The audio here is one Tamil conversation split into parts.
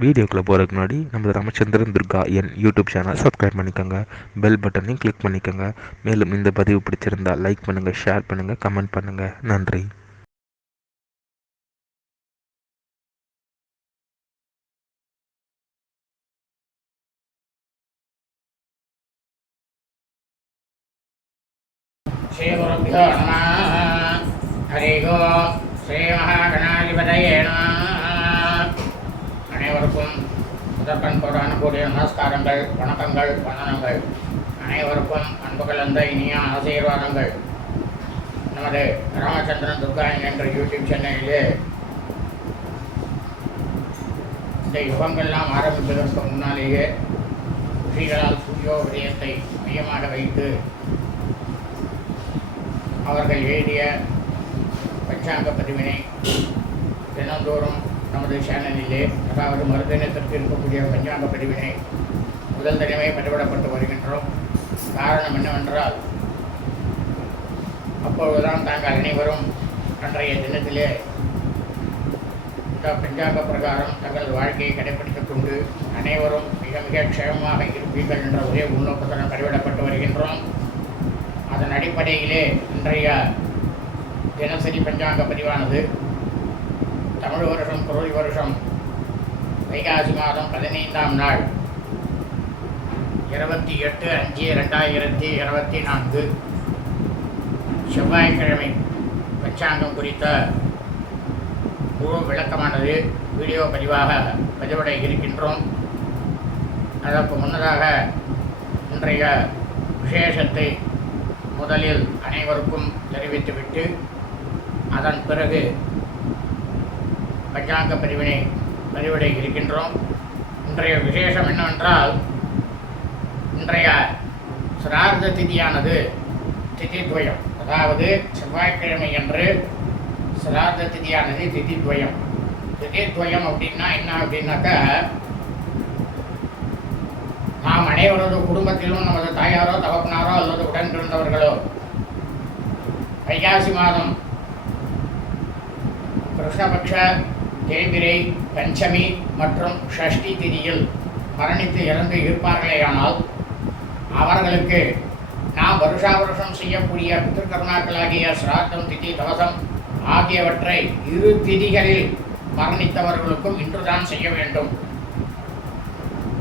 வீடியோக்குள்ளே போகிறதுக்கு முன்னாடி நம்ம ராமச்சந்திரன் துர்கா என் யூடியூப் சேனல் சப்ஸ்கிரைப் பண்ணிக்கோங்க, பெல் பட்டனையும் கிளிக் பண்ணிக்கோங்க. மேலும் இந்த பதிவு பிடிச்சிருந்தால் லைக் பண்ணுங்கள், ஷேர் பண்ணுங்கள், கமெண்ட் பண்ணுங்கள். நன்றி. ஸ்ரீகுருभ्यो நமः. ஹரி ஓம். ஸ்ரீ மகாகணாதிபதியே நமः. அனைவருக்கும் முதற்கண் கோடானுகூடிய நமஸ்காரங்கள், வணக்கங்கள், வந்தனங்கள். அனைவருக்கும் அன்பு கலந்த இனிய ஆசீர்வாதங்கள். நமது ராமச்சந்திரன் துர்கா என்ற யூடியூப் சேனலிலே இந்த யுகங்கள்லாம் ஆரம்பிப்பதற்கு முன்னாலேயே ரிஷிகளால் சூரியோதயத்தை மையமாக வைத்து அவர்கள் எழுதிய பஞ்சாங்க பதிவினை தினந்தோறும் நமது சேனலிலே, அதாவது மறுதினத்திற்கு இருக்கக்கூடிய பஞ்சாங்க பதிவினை முதல் தினமே பதிவிடப்பட்டு வருகின்றோம். காரணம் என்னவென்றால், அப்பொழுதுதான் தாங்கள் அனைவரும் அன்றைய தினத்திலே இந்த பஞ்சாங்க பிரகாரம் தங்கள் வாழ்க்கையை கடைபிடித்துக் கொண்டு அனைவரும் மிக மிக க்ஷேமமாக இருப்பீர்கள் என்ற ஒரே உள்நோக்கத்துடன் பதிவிடப்பட்டு வருகின்றோம். அதன் அடிப்படையிலே இன்றைய தினசரி பஞ்சாங்க பதிவானது தமிழ் வருஷம் பொருள் வருஷம் வைகாசி மாதம் 15ஆம் நாள் 28/5/2024 செவ்வாய்க்கிழமை பஞ்சாங்கம் குறித்த முழு விளக்கமானது வீடியோ பதிவாக பதிவிட இருக்கின்றோம். அதற்கு முன்னதாக இன்றைய விசேஷத்தை முதலில் அனைவருக்கும் தெரிவித்துவிட்டு அதன் பிறகு பஞ்சாங்க பதிவினை பதிவிட இருக்கின்றோம். இன்றைய விசேஷம் என்னவென்றால், இன்றைய சிரார்த்த திதியானது திதித்வயம், அதாவது செவ்வாய்க்கிழமை என்று சிரார்த்த திதியானது திதித்வயம். திதித்வயம் அப்படின்னா என்ன அப்படின்னாக்கா, நாம் அனைவரது குடும்பத்திலும் நமது தாயாரோ தகப்பனாரோ அல்லது உடன் பிறந்தவர்களோ வைகாசி மாதம் கிருஷ்ணபக்ஷ தேய்பிரை பஞ்சமி மற்றும் ஷஷ்டி திதியில் மரணித்து இறந்து இருப்பார்களேயானால் அவர்களுக்கு நாம் வருஷா வருஷம் செய்யக்கூடிய பித்ருக்கர்மாக்களாகிய சிராத்தம், திதி, தவசம் ஆகியவற்றை இரு திதிகளில் மரணித்தவர்களுக்கும் இன்றுதான் செய்ய வேண்டும்.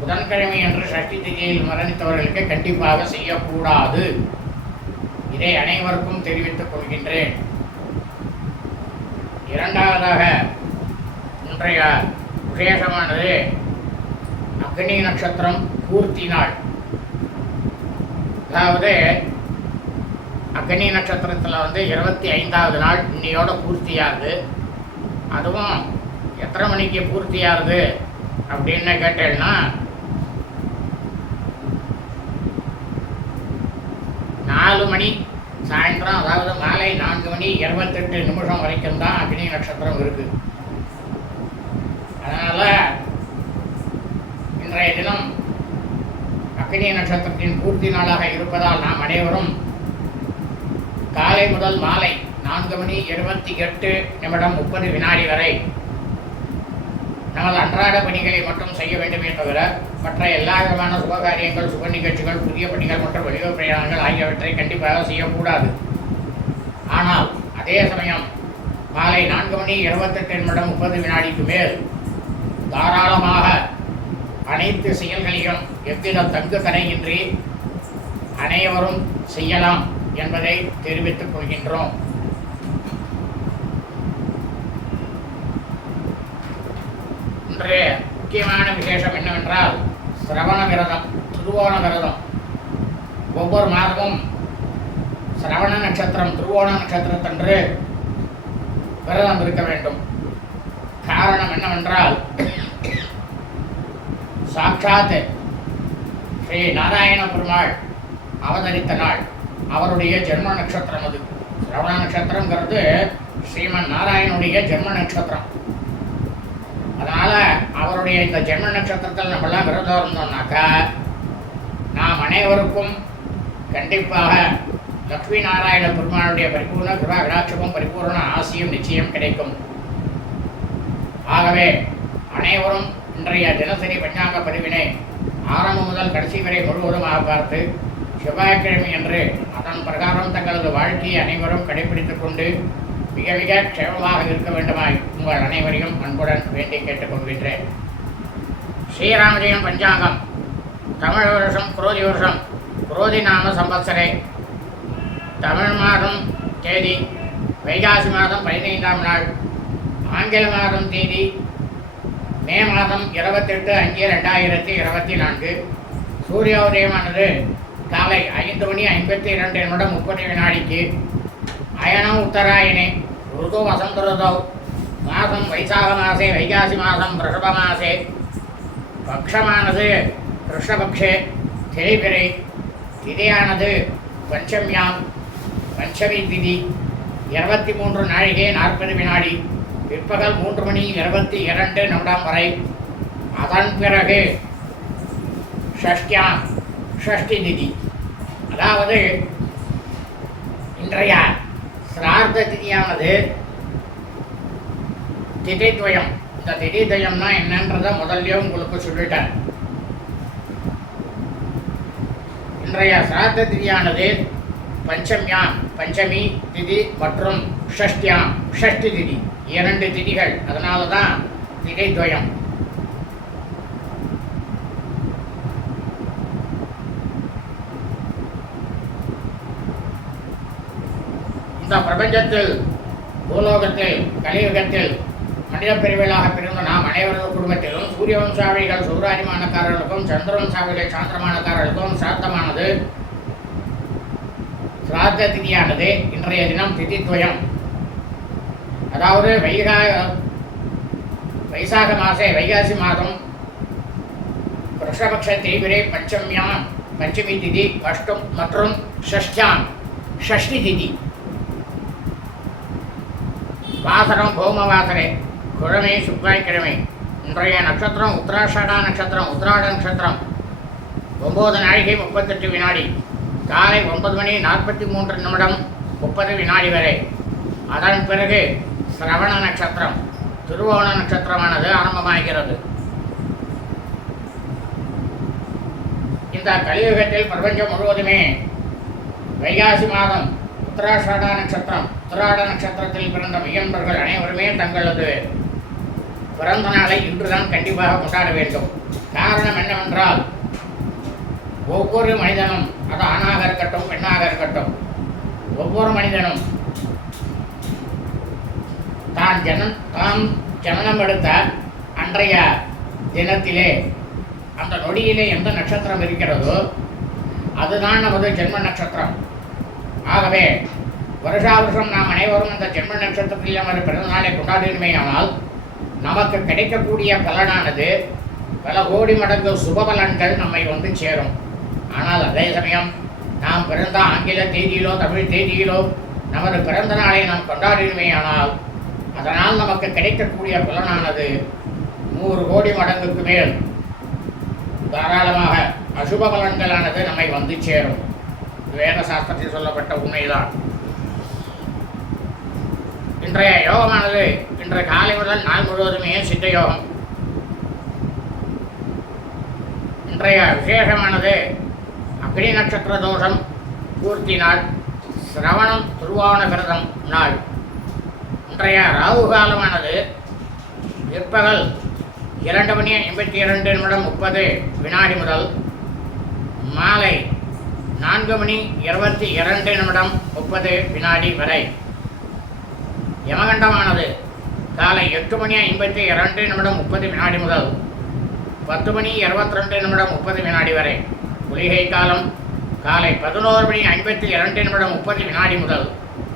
புதன்கிழமை என்று ஷஷ்டி திதியில் மரணித்தவர்களுக்கு கண்டிப்பாக செய்யக்கூடாது. இதை அனைவருக்கும் தெரிவித்துக் கொள்கின்றேன். இரண்டாவதாக, இன்றைய விசேஷமானது அக்னி நட்சத்திரம் பூர்த்தி நாள். அதாவது அக்னி நட்சத்திரத்தில் 25வது நாள் இன்னையோட பூர்த்தியாகுது. அதுவும் எத்தனை மணிக்கு பூர்த்தியாகுது அப்படின்னு கேட்டேன்னா, 4 மணி சாயந்தரம், அதாவது மாலை 4:28 வரைக்கும் தான் அக்னி நட்சத்திரம் இருக்கு. அதனால இன்றைய தினம் அக்னி நட்சத்திரத்தின் பூர்த்தி நாளாக இருப்பதால் நாம் அனைவரும் காலை முதல் மாலை 4:28 வரை நமது அன்றாட பணிகளை மட்டும் செய்ய வேண்டுமே தவிர மற்ற எல்லா விதமான சுபகாரியங்கள், சுப நிகழ்ச்சிகள், புதிய பணிகள் மற்றும் வெளியூர் பிரயாணங்கள் ஆகியவற்றை கண்டிப்பாக செய்யக்கூடாது. ஆனால் அதே சமயம் மாலை 4:28 மேல் தாராளமாக அனைத்து செயல்களையும் எவ்வித தங்கு தடையின்றி அனைவரும் செய்யலாம் என்பதை தெரிவித்துக் கொள்கின்றோம். இன்றைய முக்கியமான விசேஷம் என்னவென்றால், சிரவண விரதம், திருவோண விரதம். ஒவ்வொரு மாதமும் சிரவண நட்சத்திரம், திருவோண நட்சத்திரத்தன்று விரதம் இருக்க வேண்டும். காரணம் என்னவென்றால், சாட்சாத் ஸ்ரீ நாராயண பெருமாள் அவதரித்த நாள், அவருடைய ஜென்ம நட்சத்திரம். அது சிரவண நட்சத்திரங்கிறது ஸ்ரீமன் நாராயணனுடைய ஜென்ம நட்சத்திரம். அதனால் அவருடைய இந்த ஜென்ம நட்சத்திரத்தில் நம்மளாம் விரதம் இருந்தோம்னாக்கா நாம் அனைவருக்கும் கண்டிப்பாக லக்ஷ்மி நாராயண பெருமாளுடைய பரிபூர்ண கிருபா கடாட்சமும் பரிபூர்ண ஆசியும் நிச்சயம் கிடைக்கும். ஆகவே அனைவரும் இன்றைய தினசரி பஞ்சாங்க பதிவினை ஆரம்பம் முதல் கடைசி வரை முழுவதுமாக பார்த்து செவ்வாய்க்கிழமை அன்று அதன் பிரகாரம் தங்களது வாழ்க்கையை அனைவரும் கடைபிடித்துக் கொண்டு மிக மிக க்ஷேமமாக இருக்க வேண்டுமாய் உங்கள் அனைவரையும் அன்புடன் வேண்டி கேட்டுக்கொள்கின்றேன். ஸ்ரீராமஜெயம் பஞ்சாங்கம் தமிழ் வருஷம் குரோதி வருஷம் குரோதி நாம சம்பத்சரே தமிழ் மாதம் தேதி வைகாசி மாதம் 15ஆம் நாள், ஆங்கில மாதம் தேதி மே மாதம் 28/5/2024. சூரிய உதயமானது காலை 5:52:30 அயனம் உத்தராயணே ருது வசந்த ருதௌ மாதம் வைசாக மாசே வைகாசி மாதம் ரிஷப மாசே பக்ஷமானது கிருஷ்ணபக்ஷே தேய்பிரை திதியானது பஞ்சம்யாம் பஞ்சமி திதி 23 நாழிகை 40 வினாடி பிற்பகல் 3:22 வரை. அதன் பிறகு ஷஷ்டியாம் ஷஷ்டி திதி, அதாவது இன்றைய சிரார்த்த திதியானது திதித்வயம். இந்த திதித்வயம்னா என்னன்றதை முதல்ல உங்களுக்கு சொல்லிட்டேன். இன்றைய சிரார்த்த திதியானது பஞ்சம்யாம் பஞ்சமி திதி மற்றும் ஷஷ்டியாம் ஷஷ்டி திதி, 2 திதிகள். அதனால தான் திதித்வயம். இந்த பிரபஞ்சத்தில் பூலோகத்தில் கலியுகத்தில் மனித பிரிவுகளாக பிரிந்த நாம் அனைவரது குடும்பத்திலும் சூரிய வம்சாவளிகள் சௌராரிமானக்காரர்களுக்கும் சந்திர வம்சாவளிகள் சாந்திரமானக்காரர்களுக்கும் சிராத்தமானது சிராத்த திதியானது இன்றைய தினம் திதித்வயம். அதாவது வைசாக மாசே வைகாசி மாதம் ரிஷபக்ஷ தேய்பிரை பஞ்சம்யாம் பஞ்சமி திதி மற்றும் ஷஷ்டியாம் ஷஷ்டி திதி. வாசரம் பௌமவாசரே கிழமை செவ்வாய்க்கிழமை. இன்றைய நட்சத்திரம் உத்தராஷாடா நட்சத்திரம். உத்திராட நட்சத்திரம் 9 நாழிகை 38 வினாடி காலை 9:43:30 வரை. அதன் பிறகு சிரவண நட்சத்திரம் திருவோண நட்சத்திரமானது ஆரம்பமாகிறது. இந்த கலியுகத்தில் பிரபஞ்சம் முழுவதுமே வைகாசி மாதம் உத்தராஷாடா நட்சத்திரம் உத்திராட நட்சத்திரத்தில் பிறந்த மெய்யன்பர்கள் அனைவருமே தங்களது பிறந்த நாளை இன்றுதான் கண்டிப்பாக கொண்டாட வேண்டும். காரணம் என்னவென்றால் ஒவ்வொரு மனிதனும், அது ஆணாக இருக்கட்டும் பெண்ணாக இருக்கட்டும், ஒவ்வொரு மனிதனும் தான் ஜனனம் எடுத்த அன்றைய தினத்திலே அந்த நொடியிலே எந்த நட்சத்திரம் இருக்கிறதோ அதுதான் நமது ஜென்ம நட்சத்திரம். ஆகவே வருஷா வருஷம் நாம் அனைவரும் அந்த ஜென்ம நட்சத்திரத்தில் நமது பிறந்த நாளை கொண்டாடினோமேயானால் நமக்கு கிடைக்கக்கூடிய பலனானது பல கோடி மடங்கு சுப பலன்கள் நம்மை வந்து சேரும். ஆனால் அதே சமயம் நாம் பிறந்த ஆங்கில தேதியிலோ தமிழ் தேதியிலோ நமது பிறந்த நாளை நாம் கொண்டாடினோமேயானால் அதனால் நமக்கு கிடைக்கக்கூடிய பலனானது 100 கோடி மடங்குக்கு மேல் தாராளமாக அசுப பலன்களானது நம்மை வந்து சேரும். வேத சாஸ்திரத்தில் சொல்லப்பட்ட உண்மைதான். இன்றைய யோகமானது இன்று காலை முதல் நாள் முழுவதுமே சித்த யோகம். இன்றைய விசேஷமானது அக்னி நட்சத்திர தோஷம் பூர்த்தி நாள், சிரவணம் திருவோண விரதம் நாள். இன்றைய ராகு காலமானது பிற்பகல் 2:52:30 முதல் மாலை 4:22:30 வரை. யமகண்டமானது காலை 8:52:30 முதல் 10:22:30 வரை. குளிகை காலம் காலை 11:52:30 முதல்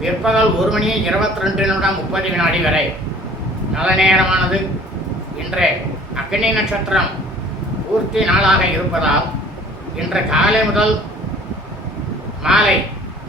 பிற்பகல் 1:22:30 வரை. நல்ல நேரமானது இன்று அக்னி நட்சத்திரம் பூர்த்தி நாளாக இருப்பதால் இன்று காலை முதல் மாலை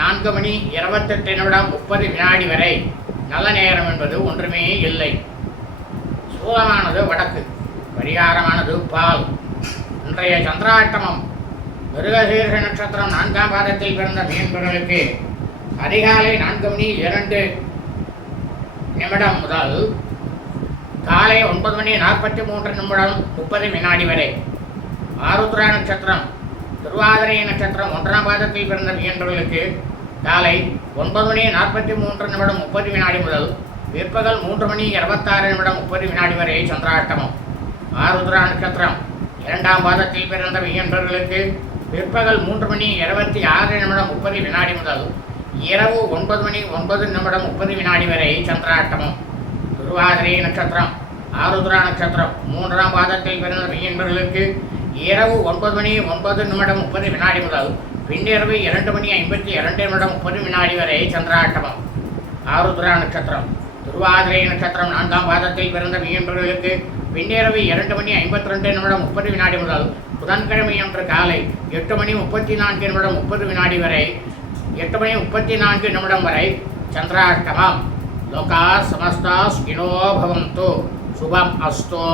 4:28:30 வரை நல்ல நேரம் என்பது ஒன்றுமே இல்லை. சூலமானது வடக்கு, பரிகாரமானது பால். இன்றைய சந்திராட்டமம் மிருகசீர்ஷ நட்சத்திரம் 4ஆம் பாதத்தில் பிறந்த மீன்பர்களுக்கு அதிகாலை 4:02 முதல் காலை 9:43 வரை. ஆருத்ரா நட்சத்திரம் திருவாதிரை நட்சத்திரம் 1ஆம் பாதத்தில் பிறந்த மீனவர்களுக்கு காலை 9:43 முதல் பிற்பகல் 3:26 வரை சந்திராஷ்டமம். ஆருத்ரா நட்சத்திரம் 2ஆம் பாதத்தில் பிறந்த மீனவர்களுக்கு பிற்பகல் 3:26 முதல் இரவு 9:09 வரை சந்திராஷ்டமம். திருவாதிரை நட்சத்திரம் ஆருத்ரா நட்சத்திரம் 3ஆம் பாதத்தில் பிறந்த மீனவர்களுக்கு இரவு 9:09 முதல் பின்னிரவு 2:52 வரை சந்திராஷ்டமம். ஆருத்ரா நட்சத்திரம் திருவாதிரை நட்சத்திரம் 4ஆம் பாதத்தில் பிறந்த மீனவர்களுக்கு பின்னிரவு 2:52 முதல் புதன்கிழமை அன்று காலை 8:34 வரை 8:34 வரை சந்திராஷ்டமம். லோகா சமஸ்தா சுகினோ பவந்து. சுபம் அஸ்து.